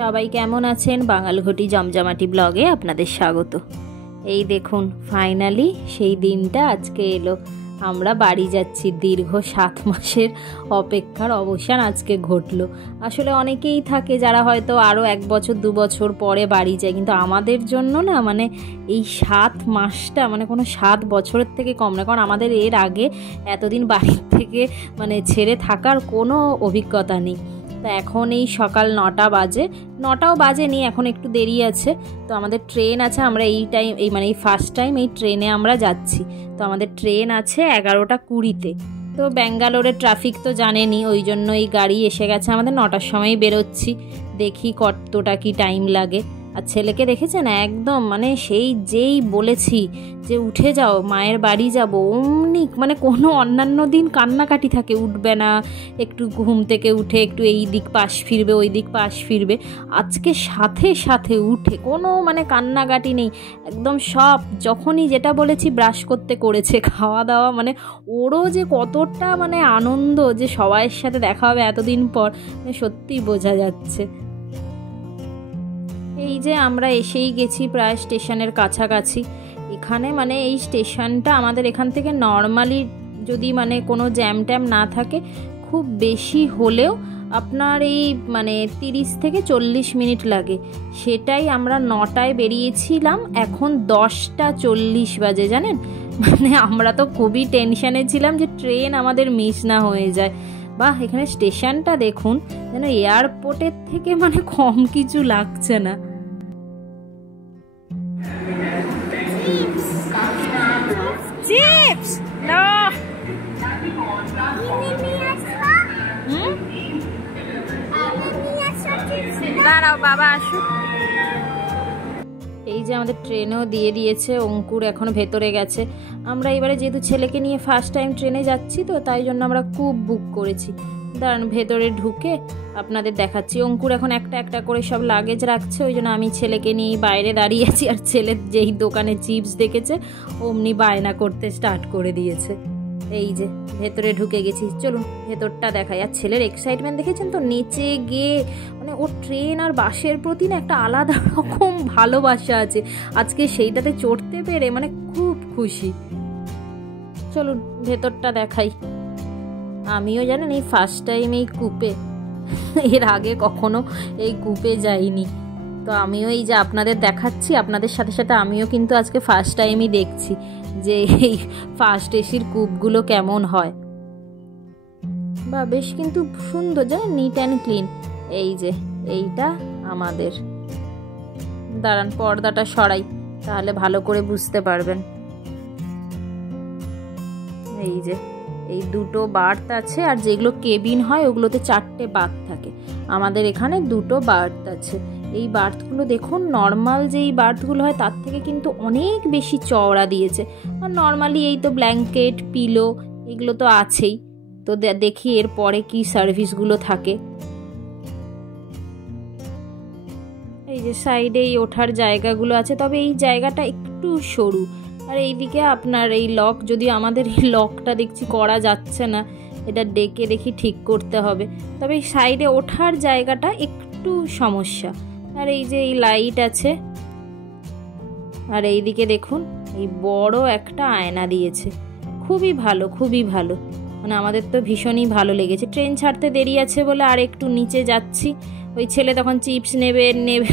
সবাই কেমন আছেন? বাঙালঘটি জমজমাটি ব্লগে আপনাদের স্বাগত। এই দেখুন ফাইনালি সেই দিনটা আজকে এলো। আমরা বাড়ি যাচ্ছি। দীর্ঘ 7 মাসের অপেক্ষার অবসান আজকে ঘটলো। আসলে অনেকেই থাকে যারা হয়তো আরও 1 বছর 2 বছর পরে বাড়ি যায়, কিন্তু আমাদের জন্য না মানে এই 7 মাসটা মানে কোনো 7 বছরের থেকে কম না। কারণ আমাদের এর আগে এতদিন বাড়ির থেকে মানে ছেড়ে থাকার কোনো অভিজ্ঞতা নেই। তো এখন এই সকাল 9টা বাজে, 9টাও বাজেনি, এখন একটু দেরি আছে। তো আমাদের ট্রেন আছে, আমরা এই ফার্স্ট টাইম এই ট্রেনে আমরা যাচ্ছি। তো আমাদের ট্রেন আছে 11টা 20-তে। তো ব্যাঙ্গালোরের ট্রাফিক তো জানেনই, ওই জন্য এই গাড়ি এসে গেছে আমাদের 9টার সময় বেরোচ্ছি। দেখি কতটা কি টাইম লাগে। আর ছেলেকে দেখেছেন একদম মানে সেই যেই বলেছি যে উঠে যাও মায়ের বাড়ি যাব, অমনি মানে কোনো অন্যান্য দিন কান্নাকাটি থাকে, উঠবে না, একটু ঘুম থেকে উঠে একটু এই দিক পাশ ফিরবে ওই দিক পাশ ফিরবে। আজকে সাথে সাথে উঠে কোনো মানে কান্নাকাটি নেই, একদম সব যখনই যেটা বলেছি ব্রাশ করতে করেছে, খাওয়া দাওয়া মানে ওরও যে কতটা মানে আনন্দ যে সবাইয়ের সাথে দেখা হবে এতদিন পর, সত্যিই বোঝা যাচ্ছে। এই যে আমরা এসেই গেছি প্রায় স্টেশনের কাছাকাছি। এখানে মানে এই স্টেশনটা আমাদের এখান থেকে নর্মালি যদি মানে কোনো জ্যাম ট্যাম না থাকে খুব বেশি হলেও আপনার এই মানে 30 থেকে 40 মিনিট লাগে। সেটাই আমরা 9টায় বেরিয়েছিলাম, এখন 10টা 40 বাজে জানেন। মানে আমরা তো খুবই টেনশানে ছিলাম যে ট্রেন আমাদের মিস না হয়ে যায়। বাহ, এখানে স্টেশনটা দেখুন যেন এয়ারপোর্টের থেকে মানে কম কিছু লাগছে না। চিপস না দাঁড়াও বাবা আসুক। এই যে আমাদের ট্রেনেও দিয়ে দিয়েছে, অঙ্কুর এখনো ভেতরে গেছে। আমরা এবারে যেহেতু ছেলেকে নিয়ে ফার্স্ট টাইম ট্রেনে যাচ্ছি তো তাই জন্য আমরা খুব বুক করেছি। দাঁড়ান ভেতরে ঢুকে আপনাদের দেখাচ্ছি। অঙ্কুর এখন একটা একটা করে সব লাগেজ রাখছে, ওই জন্য আমি ছেলেকে নিয়েই বাইরে দাঁড়িয়ে আছি। আর ছেলে যেই দোকানে চিপস দেখেছে অমনি বায়না করতে স্টার্ট করে দিয়েছে। এই যে ভেতরে ঢুকে গেছি, চলুন ভেতরটা দেখাই। আর ছেলের এক্সাইটমেন্ট দেখেছেন তো, নেচে গিয়ে মানে ওর ট্রেন আর বাসের প্রতি না একটা আলাদা রকম ভালোবাসা আছে। আজকে সেইটাতে চড়তে পেরে মানে খুব খুশি। চলুন ভেতরটা দেখাই। আমিও জানেন এই ফার্স্ট টাইম এই কূপে, এর আগে কখনো এই কূপে যাইনি। তো আমিও এই যে আপনাদের দেখাচ্ছি, আপনাদের সাথে সাথে আমিও কিন্তু আজকে ফার্স্ট টাইমই দেখছি যে এই ফার্স্ট এসির কূপগুলো কেমন হয়। বা বেশ কিন্তু সুন্দর জানেন, নিট অ্যান্ড ক্লিন। এই যে এইটা আমাদের, দাঁড়ান পর্দাটা সরাই তাহলে ভালো করে বুঝতে পারবেন। এই যে এই 2টো বার্থ আছে, আর যেগুলো কেবিন হয় ওগুলোতে 4টে বার্থ থাকে। আমাদের এখানে 2টো বার্থ আছে। এই বার্থগুলো দেখুন নর্মাল যেই বার্থগুলো হয় তার থেকে কিন্তু অনেক বেশি চওড়া দিয়েছে। আর নর্মালি এই তো ব্ল্যাঙ্কেট পিলো এগুলো তো আছেই। তো দেখি এর পরে কি সার্ভিসগুলো থাকে। এই যে সাইডে এই ওঠার জায়গাগুলো আছে, তবে এই জায়গাটা একটু সরু। আর এইদিকে আপনার এই লক, যদি আমাদের এই লকটা দেখছি করা যাচ্ছে না, এটা ডেকে দেখি ঠিক করতে হবে। তবে এই সাইডে ওঠার জায়গাটা একটু সমস্যা। আর এই যে এই লাইট আছে, আর এইদিকে দেখুন এই বড় একটা আয়না দিয়েছে। খুবই ভালো, খুবই ভালো, মানে আমাদের তো ভীষণই ভালো লেগেছে। ট্রেন ছাড়তে দেরি আছে বলে আর একটু নিচে যাচ্ছি। ওই ছেলে তখন চিপস নেবে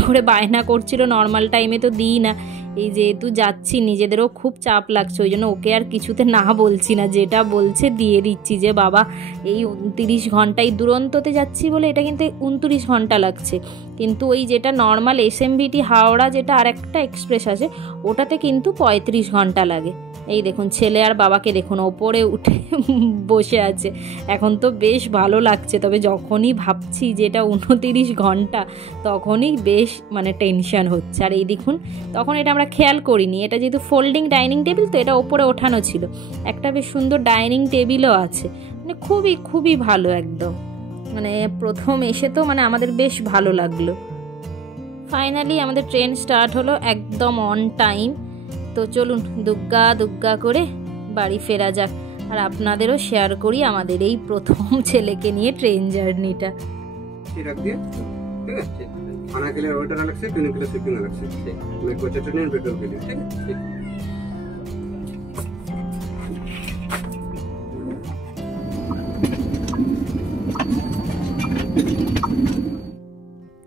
করে বায়না করছিল, নর্মাল টাইমে তো দিই না। এই যেহেতু যাচ্ছি নিজেদেরও খুব চাপ লাগছে, ওই জন্য ওকে আর কিছুতে না বলছি না, যেটা বলছে দিয়ে দিচ্ছি যে বাবা এই 29 ঘন্টায় দুরন্ততে যাচ্ছি বলে এটা কিন্তু 29 ঘন্টা লাগছে। কিন্তু ওই যেটা নর্মাল এসএমভিটি হাওড়া যেটা আর একটা এক্সপ্রেস আছে ওটাতে কিন্তু 35 ঘন্টা লাগে। এই দেখুন ছেলে আর বাবাকে দেখুন ওপরে উঠে বসে আছে। এখন তো বেশ ভালো লাগছে, তবে যখনই ভাবছি যে এটা 29 ঘন্টা তখনই বেশ মানে টেনশন হচ্ছে। আর এই দেখুন তখন এটা আমরা খেয়াল করিনি, এটা যেহেতু ফোল্ডিং ডাইনিং টেবিল তো এটা ওপরে ওঠানো ছিল। একটা বেশ সুন্দর ডাইনিং টেবিলও আছে, মানে খুবই খুবই ভালো একদম। মানে প্রথম এসে তো মানে আমাদের বেশ ভালো লাগলো। ফাইনালি আমাদের ট্রেন স্টার্ট হলো একদম অন টাইম। তো চলুন দুগ্গা দুগ্গা করে বাড়ি ফেরা যাক, আর আপনাদেরও শেয়ার করি আমাদের এই প্রথম ছেলেকে নিয়ে ট্রেন জার্নিটা। खाना के लिए वेटर अलग से, क्लीनिंग के लिए शिपिंग अलग से। मैं कोई चटनी वेटर के लिए, ठीक है।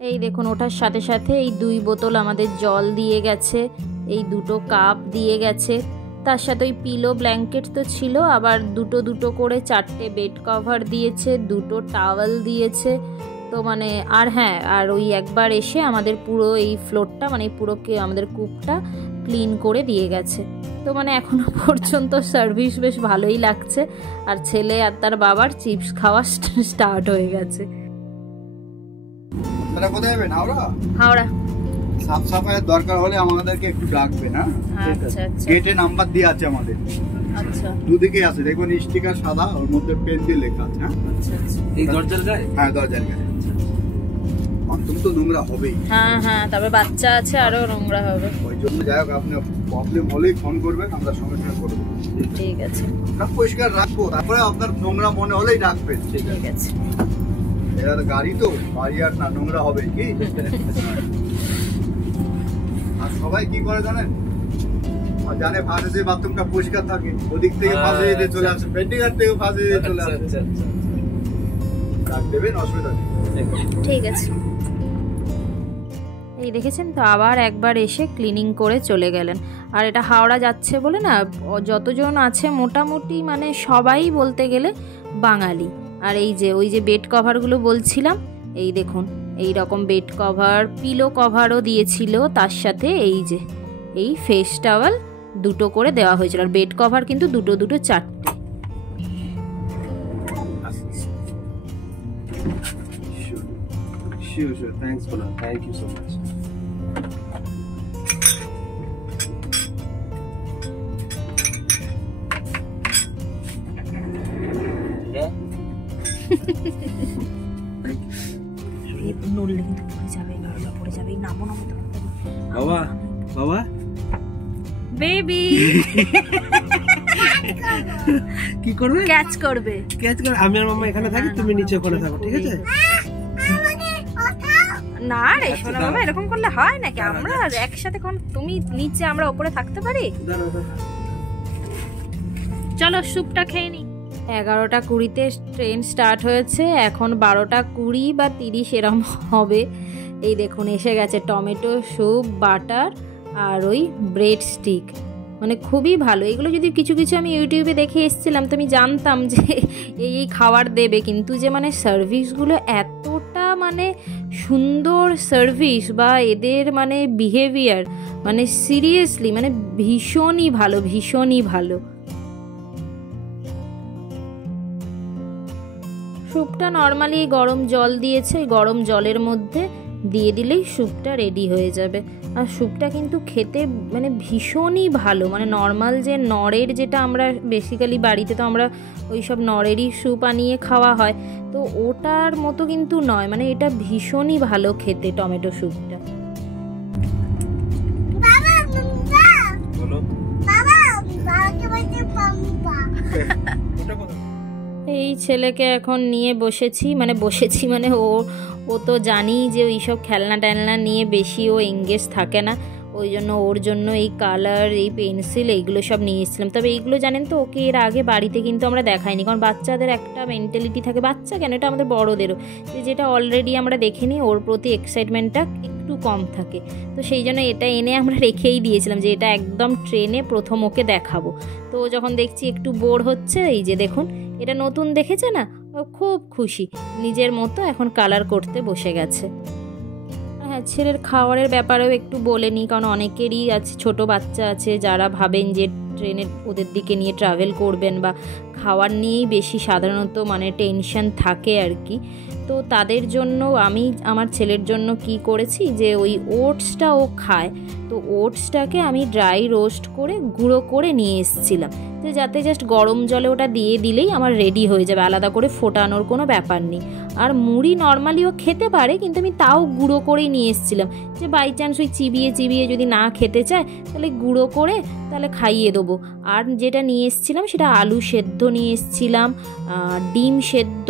এই দেখুন ওটার সাথে সাথে এই 2 বোতল আমাদের জল দিয়ে গেছে, এই 2টো কাপ দিয়ে গেছে, তার সাথে ওই পিলো ব্ল্যাঙ্কেট তো ছিল, আবার দুটো করে 4টে বেড কভার দিয়েছে, 2টো টাওয়েল দিয়েছে। তো মানে আর হ্যাঁ, আর ওই একবার এসে আমাদের পুরো এই ফ্লোরটা মানে পুরো আমাদের কূপটা ক্লিন করে দিয়ে গেছে। তো মানে এখনো পর্যন্ত সার্ভিস বেশ ভালোই লাগছে। আর ছেলে আর তার বাবার চিপস খাওয়া স্টার্ট হয়ে গেছে। কোথায় যাবেন? হাওড়া। সাফ সাফাইয়ের দরকার হলে আমাদেরকে একটু ডাকবেন। আচ্ছা আচ্ছা। গেটে নাম্বার দিয়ে আছে আমাদের। আচ্ছা। দুদিকে আছে, দেখবেন স্টিকার সাদা, ওর মধ্যে পেন দিয়ে লেখা আছে। আচ্ছা আচ্ছা। এই দরজার গায়ে? হ্যাঁ, দরজার গায়ে। বাথরুম তো নোংরা হবেই। হ্যাঁ হ্যাঁ, তবে বাচ্চা আছে, আরো নোংরা হবে। ওই জন্য যাই হোক, আপনি প্রবলেম হলেই ফোন করবেন, আমরা সঙ্গে সঙ্গে করবো। ঠিক আছে। আমরা পরিষ্কার রাখবো, তারপরে আপনার নোংরা মনে হলেই ডাকবেন। ঠিক আছে। এটা গাড়ি তো, বাড়ি আর না, নোংরা হবে কি? আর সবাই কি করে জানেন? জানে ফাঁসে বাথরুমটা পরিষ্কার থাকে, ওদিক থেকে ফাঁসে যেতে চলে আসে, পেন্টিঘাট থেকে ফাঁসে যেতে চলে আসে। ডাক দেবেন, অসুবিধা নেই। ঠিক আছে। এই দেখেছেন তো, আবার একবার এসে ক্লিনিং করে চলে গেলেন। আর এটা হাওড়া যাচ্ছে বলে না, যতজন আছে মোটামুটি মানে সবাই বলতে গেলে বাঙালি। আর এই যে ওই যে বেড কভারগুলো বলছিলাম, এই দেখুন এই রকম বেড কভার, পিলো কভারও দিয়েছিল, তার সাথে এই যে এই ফেস টাওয়েল 2টো করে দেওয়া হয়েছিল। আর বেড কভার কিন্তু 2 4টে। Sure. Thanks, Bala. Thank you so much. Yeah. নড়লে কিন্তু পড়ে যাবে, গাড়িটা পড়ে যাবে। নামো নামো বাবা বেবি কি করবে? ক্যাচ করবে। আমি আর মামা এখানে থাকি, তুমি নিচে ওখানে থাকো, ঠিক আছে? না রে সোনা বাবা, এরকম করলে হয় নাকি? আমরা একসাথে তুমি নিচে আমরা উপরে থাকতে পারি? চলো স্যুপটা খেয়ে নি। 11টা 20-তে ট্রেন স্টার্ট হয়েছে, এখন 12টা 20 বা 30 এরম হবে। এই দেখুন এসে গেছে টমেটো স্যুপ, বাটার আর ওই ব্রেড স্টিক। মানে খুবই ভালো। এগুলো যদি কিছু আমি ইউটিউবে দেখে এসেছিলাম, তো আমি জানতাম যে এই খাবার দেবে, কিন্তু যে মানে সার্ভিসগুলো এতটা মানে সুন্দর সার্ভিস, বা এদের মানে বিহেভিয়ার মানে সিরিয়াসলি মানে ভীষণই ভালো। স্যুপটা নর্মালি গরম জল দিয়েছে, গরম জলের মধ্যে দিয়ে দিলেই স্যুপটা রেডি হয়ে যাবে। আর স্যুপটা কিন্তু খেতে মানে ভীষণই ভালো। মানে নর্মাল যে নড়ের, যেটা আমরা বেসিক্যালি বাড়িতে তো আমরা ওই সব নড়েরই স্যুপ আনিয়ে খাওয়া হয়, তো ওটার মতো কিন্তু নয়। মানে এটা ভীষণই ভালো খেতে টমেটো স্যুপটা। এই ছেলেকে এখন নিয়ে বসেছি মানে ও তো জানি যে ওইসব খেলনা টেলনা নিয়ে বেশি ও এঙ্গেজ থাকে না, ওই জন্য ওর জন্য এই কালার, এই পেন্সিল, এইগুলো সব নিয়ে এসেছিলাম। তবে এইগুলো জানেন তো, ওকে এর আগে বাড়িতে কিন্তু আমরা দেখাইনি, কারণ বাচ্চাদের একটা মেন্টালিটি থাকে, বাচ্চা কেন এটা আমাদের বড়োদেরও, যেটা অলরেডি আমরা দেখিনি, ওর প্রতি এক্সাইটমেন্টটা একটু কম থাকে। তো সেই জন্য এটা এনে আমরা রেখেই দিয়েছিলাম যে এটা একদম ট্রেনে প্রথম ওকে দেখাবো। তো যখন দেখছি একটু বোর হচ্ছে, এই যে দেখুন এটা নতুন দেখেছে না, ও খুব খুশি, নিজের মতো এখন কালার করতে বসে গেছে। হ্যাঁ, ছেলের খাওয়ারের ব্যাপারেও একটু বলে নিই, কারণ অনেকেরই আছে ছোট বাচ্চা আছে যারা ভাবেন যে ট্রেনে ওদের দিকে নিয়ে ট্রাভেল করবেন, বা খাওয়ার নিয়েই বেশি সাধারণত মানে টেনশন থাকে আর কি। তো তাদের জন্য আমি আমার ছেলের জন্য কি করেছি, যে ওই ওটসটা ও খায়, তো ওটসটাকে আমি ড্রাই রোস্ট করে গুঁড়ো করে নিয়ে এসেছিলাম, যে যাতে জাস্ট গরম জলে ওটা দিয়ে দিলেই আমার রেডি হয়ে যাবে, আলাদা করে ফোটানোর কোনো ব্যাপার নেই। আর মুড়ি নর্মালিও খেতে পারে, কিন্তু আমি তাও গুঁড়ো করেই নিয়ে এসেছিলাম, যে বাই চান্স ওই চিবিয়ে যদি না খেতে চায় তাহলে গুঁড়ো করে তাহলে খাইয়ে দেবো। আর যেটা নিয়ে এসেছিলাম সেটা আলু সেদ্ধ নিয়ে এসেছিলাম, ডিম সেদ্ধ,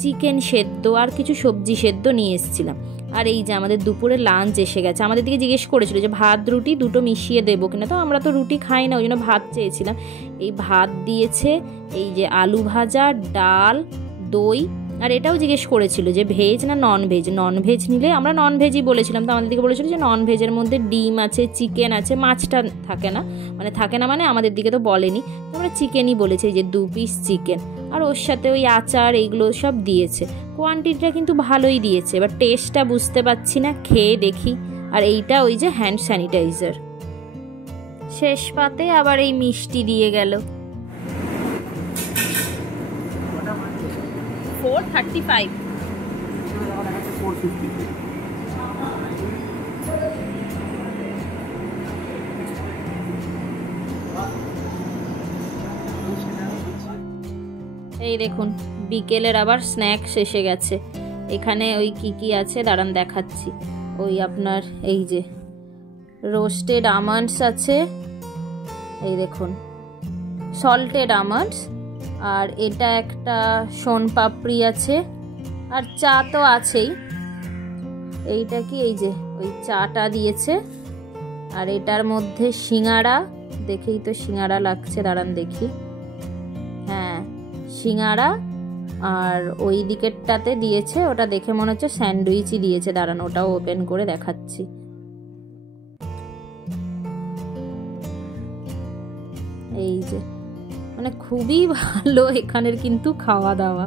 চিকেন সেদ্ধ আর কিছু সবজি সেদ্ধ নিয়ে এসেছিলাম। আর এই যে আমাদের দুপুরে লাঞ্চ এসে গেছে। আমাদের দিকে জিজ্ঞেস করেছিল যে ভাত রুটি দুটো মিশিয়ে দেবো কিনা, তো আমরা তো রুটি খাই না, ওই জন্য ভাত চেয়েছিলাম। এই ভাত দিয়েছে, এই যে আলু ভাজা, ডাল, দই, আর এটাও জিজ্ঞেস করেছিল যে ভেজ না নন ভেজ। নন ভেজ নিলে আমরা নন ভেজই বলেছিলাম, তো আমাদের দিকে বলেছিল যে নন ভেজের মধ্যে ডিম আছে, চিকেন আছে, মাছটা থাকে না, মানে আমাদের দিকে তো বলেনি, তো আমরা চিকেনই বলেছি, যে 2 পিস চিকেন, আর ওর সাথে ওই আচার এইগুলো সব দিয়েছে। কোয়ান্টিটিটা কিন্তু ভালোই দিয়েছে, এবার টেস্টটা বুঝতে পারছি না, খেয়ে দেখি। আর এইটা ওই যে হ্যান্ড স্যানিটাইজার। শেষ পাতে আবার এই মিষ্টি দিয়ে গেল। 435। এই দেখুন বিকেলের আবার স্ন্যাক্স এসে গেছে। এখানে ওই কি আছে দাঁড়ান দেখাচ্ছি। ওই আপনার এই যে রোস্টেড আমন্ডস আছে, এই দেখুন সল্টেড আমন্ডস, আর এটা একটা সোনপাপড়ি আছে, আর চা তো আছেই। এইটা কি, এই যে ওই চাটা দিয়েছে, আর এটার মধ্যে সিঙ্গাড়া, দেখেই তো সিঙ্গাড়া লাগছে, দাঁড়ান দেখি, হ্যাঁ সিঙ্গাড়া, আর ওই দিকেরটাতে দিয়েছে, ওটা দেখে মনে হচ্ছে স্যান্ডউইচই দিয়েছে, দাঁড়ান ওটাও ওপেন করে দেখাচ্ছি। এই যে মানে খুবই ভালো এখানের কিন্তু খাওয়া দাওয়া।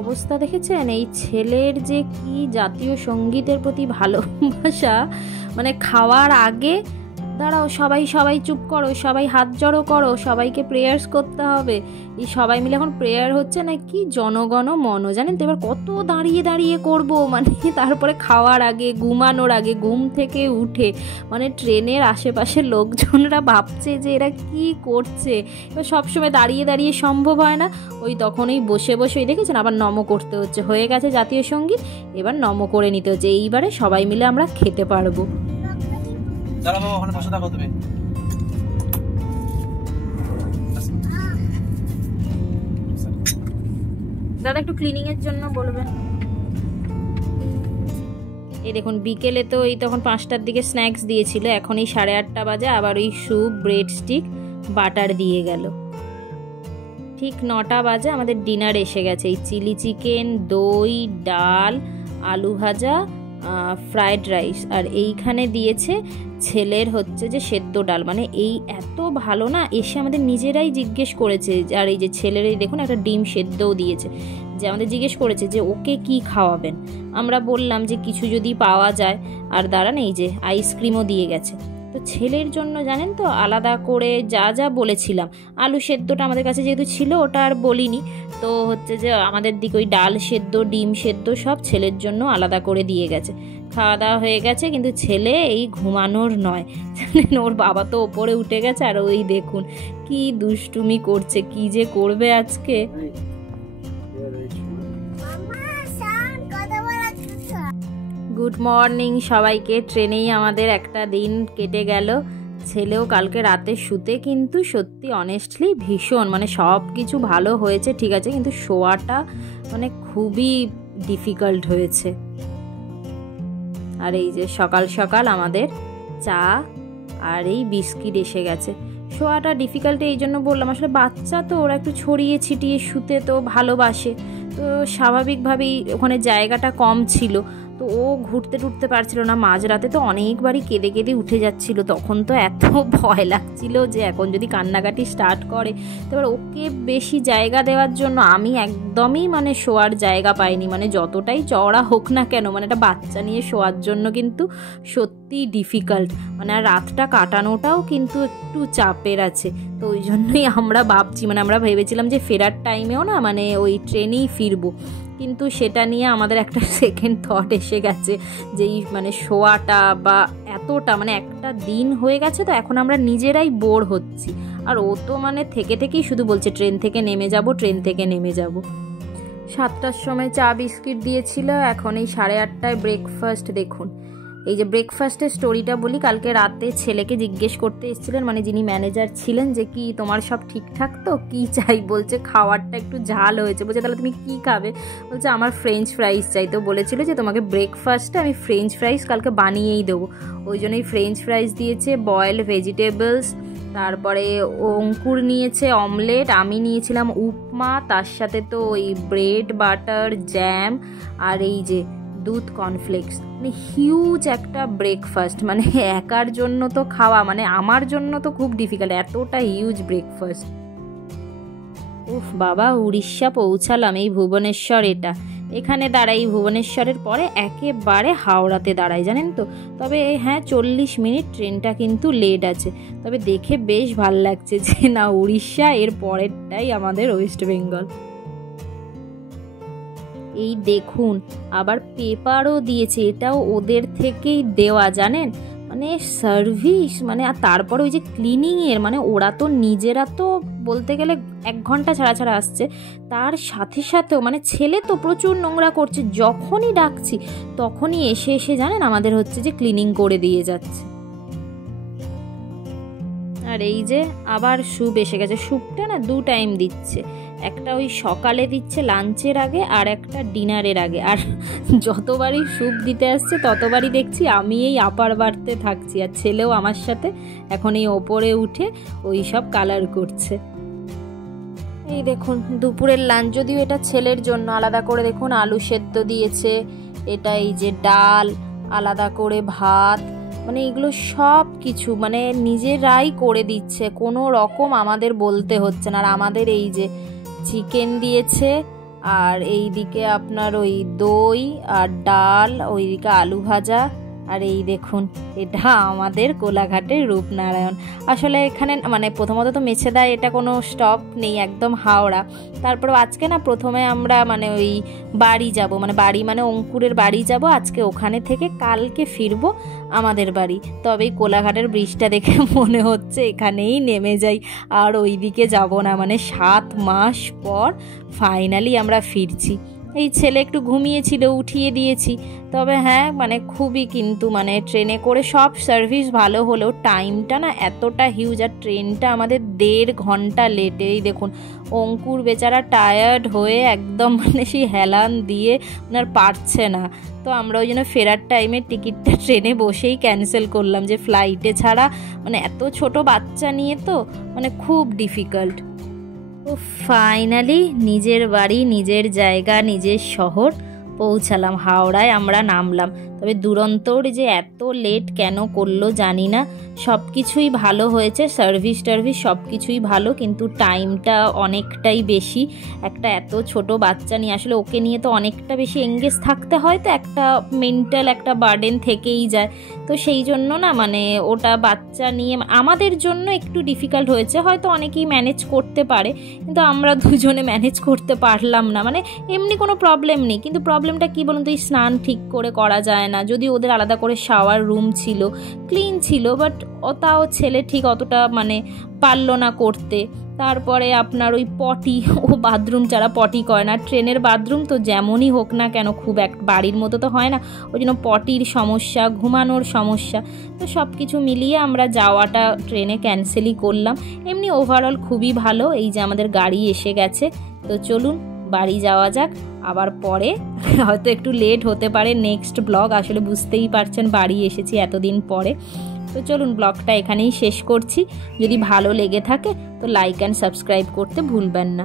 অবস্থা দেখেছেন এই ছেলের যে কি জাতীয় সঙ্গীতের প্রতি ভালোবাসা, মানে খাওয়ার আগে দাঁড়াও সবাই চুপ করো, সবাই হাত জড়ো করো, সবাইকে প্রেয়ার্স করতে হবে। এই সবাই মিলে এখন প্রেয়ার হচ্ছে না কি জনগণ মন, জানেন তো, এবার কত দাঁড়িয়ে করব, মানে তারপরে খাওয়ার আগে, ঘুমানোর আগে, ঘুম থেকে উঠে, মানে ট্রেনের আশেপাশের লোকজনরা ভাবছে যে এরা কি করছে। এবার সবসময় দাঁড়িয়ে সম্ভব হয় না, ওই তখনই বসে ওই দেখেছেন আবার নম করতে হচ্ছে, হয়ে গেছে জাতীয় সঙ্গীত, এবার নম করে নিতে হচ্ছে, এইবারে সবাই মিলে আমরা খেতে পারবো। দাদা একটু ক্লিনিং এর জন্য বলবেন। এই দেখুন বিকেলে তো এই তখন 5টার দিকে স্ন্যাক্স দিয়েছিল, এখন এই 8:30 বাজে আবার ওই স্যুপ, ব্রেড স্টিক, বাটার দিয়ে গেল। ঠিক 9টা বাজে আমাদের ডিনার এসে গেছে। এই চিলি চিকেন, দই, ডাল, আলু ভাজা, ফ্রাইড রাইস, আর এইখানে দিয়েছে ছেলের হচ্ছে যে সেদ্ধ ডাল। মানে এই এত ভালো না, এসে আমাদের নিজেরাই জিজ্ঞেস করেছে, আর এই যে ছেলের এই দেখুন একটা ডিম সেদ্ধও দিয়েছে, যে আমাদের জিজ্ঞেস করেছে যে ওকে কি খাওয়াবেন। আমরা বললাম যে কিছু যদি পাওয়া যায়, আর দাঁড়ান এই যে আইসক্রিমও দিয়ে গেছে। তো ছেলের জন্য জানেন তো আলাদা করে যা বলেছিলাম, আলু সেদ্ধটা আমাদের কাছে যেহেতু ছিল ওটা আর বলিনি, তো হচ্ছে যে আমাদের দিকে ওই ডাল সেদ্ধ, ডিম সেদ্ধ সব ছেলের জন্য আলাদা করে দিয়ে গেছে। খাওয়া দাওয়া হয়ে গেছে, কিন্তু ছেলে এই ঘুমানোর নয়, জানেন ওর বাবা তো ওপরে উঠে গেছে, আর ওই দেখুন কি দুষ্টুমি করছে, কি যে করবে আজকে। গুড মর্নিং সবাইকে। ট্রেনেই আমাদের একটা দিন কেটে গেল। ছেলেও কালকে রাতে শুতে কিন্তু সত্যি অনেস্টলি ভীষণ, মানে সব কিছু ভালো হয়েছে ঠিক আছে, কিন্তু শোয়াটা মানে খুবই ডিফিকাল্ট হয়েছে। আর এই যে সকাল সকাল আমাদের চা আর এই বিস্কিট এসে গেছে। শোয়াটা ডিফিকাল্ট এই জন্য বললাম, আসলে বাচ্চা তো ওরা একটু ছড়িয়ে ছিটিয়ে শুতে তো ভালোবাসে, তো স্বাভাবিকভাবেই ওখানে জায়গাটা কম ছিল, তো ও ঘুরতে টুরতে পারছিল না। মাঝরাতে তো অনেকবারই কেঁদে উঠে যাচ্ছিল, তখন তো এত ভয় লাগছিল যে এখন যদি কান্নাকাটি স্টার্ট করে, তো এবার ওকে বেশি জায়গা দেওয়ার জন্য আমি একদমই মানে শোয়ার জায়গা পাইনি, মানে যতটাই চওড়া হোক না কেন, মানে একটা বাচ্চা নিয়ে শোয়ার জন্য কিন্তু সত্যি ডিফিকাল্ট, মানে আর রাতটা কাটানোটাও কিন্তু একটু চাপের আছে। তো ওই জন্যই আমরা ভাবছি, মানে আমরা ভেবেছিলাম যে ফেরার টাইমেও না মানে ওই ট্রেনেই ফিরবো, কিন্তু সেটা নিয়ে আমাদের একটা সেকেন্ড থট এসে গেছে যে মানে শোয়াটা বা এতটা মানে একটা দিন হয়ে গেছে, তো এখন আমরা নিজেরাই বোর হচ্ছি। আর ও তো মানে থেকেই শুধু বলছে ট্রেন থেকে নেমে যাব। 7টার সময় চা বিস্কিট দিয়েছিল, এখন এই 8:30টায় ব্রেকফাস্ট। দেখুন এই যে ব্রেকফাস্টের স্টোরিটা বলি, কালকে রাতে ছেলেকে জিজ্ঞেস করতে এসেছিলেন, মানে যিনি ম্যানেজার ছিলেন, যে কি তোমার সব ঠিকঠাক তো, কি চাই? বলছে খাবারটা একটু ঝাল হয়েছে। বলছে তাহলে তুমি কি খাবে? বলছে আমার ফ্রেঞ্চ ফ্রাইস চাই। তো বলেছিল যে তোমাকে ব্রেকফাস্টে আমি ফ্রেঞ্চ ফ্রাইস কালকে বানিয়েই দেবো, ওই জন্যই ফ্রেঞ্চ ফ্রাইস দিয়েছে, বয়েলড ভেজিটেবলস, তারপরে অঙ্কুর নিয়েছে অমলেট, আমি নিয়েছিলাম উপমা, তার সাথে তো ওই ব্রেড বাটার জ্যাম, আর এই যে দুধ কর্নফ্লেক্স। মানে হিউজ একটা ব্রেকফাস্ট, মানে একার জন্য তো খাওয়া, মানে আমার জন্য তো খুব ডিফিকাল্ট, এতটা হিউজ ব্রেকফাস্ট। উফ বাবা, উড়িষ্যা পৌঁছালাম, এই ভুবনেশ্বর। এখানে দাঁড়াই, ভুবনেশ্বরের পরে একেবারে হাওড়াতে দাঁড়াই, জানেন তো। তবে হ্যাঁ 40 মিনিট ট্রেনটা কিন্তু লেট আছে, তবে দেখে বেশ ভাল লাগছে যে না উড়িষ্যা, এর পরেরটাই আমাদের ওয়েস্ট বেঙ্গল। এই দেখুন আবার পেপারও দিয়েছে, এটাও ওদের থেকেই দেওয়া, জানেন। মানে সার্ভিস, মানে আর তারপরে ওই যে ক্লিনিংয়ের, মানে ওরা তো নিজেরা তো বলতে গেলে 1 ঘন্টা ছাড়া ছাড়া আসছে, তার সাথে সাথেও মানে ছেলে তো প্রচুর নোংরা করছে, যখনই ডাকছি তখনই এসে এসে জানেন আমাদের হচ্ছে যে ক্লিনিং করে দিয়ে যাচ্ছে। আর এই যে আবার স্যুপ এসে গেছে, স্যুপটা না 2 টাইম দিচ্ছে, একটা ওই সকালে দিচ্ছে লাঞ্চের আগে, আর একটা ডিনারের আগে। আর যতবারই স্যুপ দিতে আসছে ততবারই দেখছি আমি এই আপার বাড়তে থাকছি, আর ছেলেও আমার সাথে এখন এই ওপরে উঠে ওই সব কালার করছে। এই দেখুন দুপুরের লাঞ্চ, যদিও এটা ছেলের জন্য আলাদা করে দেখুন আলু সেদ্ধ দিয়েছে, এটা এই যে ডাল, আলাদা করে ভাত, মানে এগুলো সব কিছু মানে নিজেরাই করে দিচ্ছে, কোনো রকম আমাদের বলতে হচ্ছে না। আর আমাদের এই যে চিকেন দিয়েছে, আর এই দিকে আপনার ওই দই আর ডাল, ওইদিকে আলু ভাজা, আর এই দেখুন এটা আমাদের কোলাঘাটের রূপনারায়ণ। আসলে এখানে মানে প্রথমত তো মেছেদায় এটা কোনো স্টপ নেই, একদম হাওড়া। তারপরেও আজকে না প্রথমে আমরা মানে ওই বাড়ি যাব, মানে বাড়ি মানে অঙ্কুরের বাড়ি যাব আজকে, ওখানে থেকে কালকে ফিরবো আমাদের বাড়ি। তবে কোলাঘাটের ব্রিজটা দেখে মনে হচ্ছে এখানেই নেমে যাই, আর ওই দিকে যাব না, মানে 7 মাস পর ফাইনালি আমরা ফিরছি। এই ছেলে একটু ঘুমিয়েছিল, উঠিয়ে দিয়েছি। তবে হ্যাঁ মানে খুবই কিন্তু মানে ট্রেনে করে সব সার্ভিস ভালো হলেও টাইমটা না এতটা হিউজ, আর ট্রেনটা আমাদের 1.5 ঘন্টা লেটে। এই দেখুন অঙ্কুর বেচারা টায়ার্ড হয়ে একদম মানে সেই হেলান দিয়ে ওনার পারছে না, তো আমরা ওই জন্য ফেরার টাইমে টিকিটটা ট্রেনে বসেই ক্যান্সেল করলাম, যে ফ্লাইটে ছাড়া মানে এত ছোট বাচ্চা নিয়ে তো মানে খুব ডিফিকাল্ট। তো ফাইনালি নিজের বাড়ি, নিজের জায়গা, নিজের শহর পৌঁছালাম, হাওড়ায় আমরা নামলাম। তবে দুরন্তর যে এত লেট কেন করলো জানি না, সব কিছুই ভালো হয়েছে, সার্ভিস টার্ভিস সব কিছুই ভালো, কিন্তু টাইমটা অনেকটাই বেশি। একটা এত ছোট বাচ্চা নিয়ে আসলে ওকে নিয়ে তো অনেকটা বেশি এঙ্গেজ থাকতে হয়, তো একটা মেন্টাল একটা বার্ডেন থেকেই যায়। তো সেই জন্য না মানে ওটা বাচ্চা নিয়ে আমাদের জন্য একটু ডিফিকাল্ট হয়েছে, হয়তো অনেকেই ম্যানেজ করতে পারে, কিন্তু আমরা দুজনে ম্যানেজ করতে পারলাম না। মানে এমনি কোনো প্রবলেম নেই, কিন্তু প্রবলেমটা কী বলুন তো, এই স্নান ঠিক করে করা যায় না, যদি ওদের আলাদা করে শাওয়ার রুম ছিল, ক্লিন ছিল, বাট তাও ছেলে ঠিক অতটা মানে পারলো না করতে। তারপরে আপনার ওই পটি, ও বাথরুম ছাড়া পটি করে না, ট্রেনের বাথরুম তো যেমনই হোক না কেন খুব এক বাড়ির মতো তো হয় না, ওই জন্য পটির সমস্যা, ঘুমানোর সমস্যা, তো সব কিছু মিলিয়ে আমরা যাওয়াটা ট্রেনে ক্যান্সেলই করলাম। এমনি ওভারঅল খুবই ভালো। এই যে আমাদের গাড়ি এসে গেছে, তো চলুন বাড়ি যাওয়া যাক। আবার পরে হয়তো একটু লেট হতে পারে নেক্সট ব্লগ, আসলে বুঝতেই পারছেন বাড়ি এসেছি এতদিন পরে। তো চলুন ব্লগটা এখানেই শেষ করছি। যদি ভালো লেগে থাকে তো লাইক অ্যান্ড সাবস্ক্রাইব করতে ভুলবেন না।